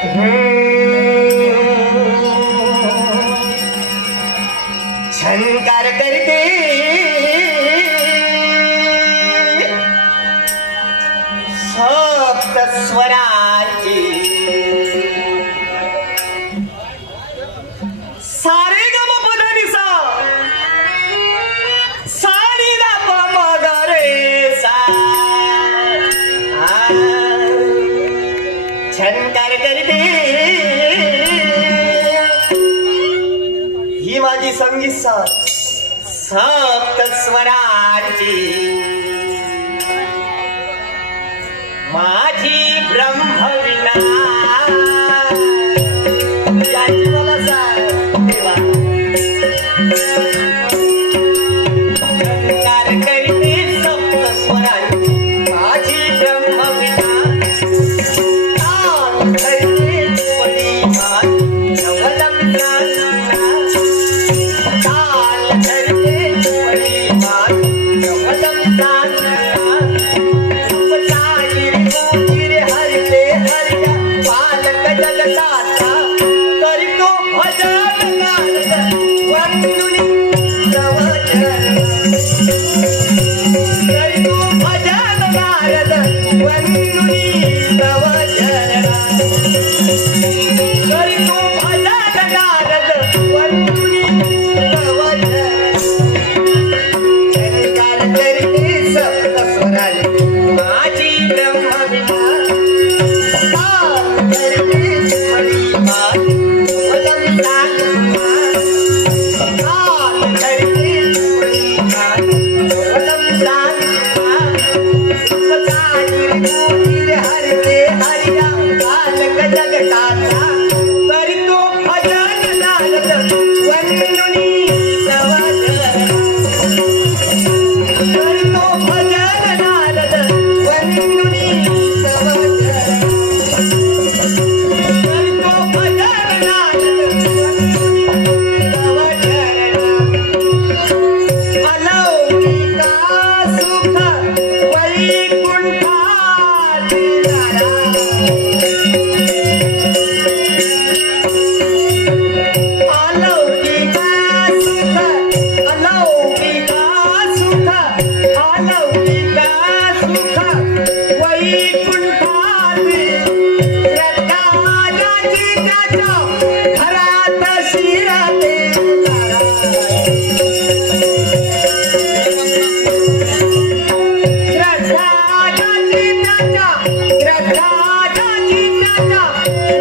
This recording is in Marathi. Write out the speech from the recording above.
Hey. संगी संगी सप्त स्वराची माझी ब्रह्मविना കാണിരുന്നു Thank you.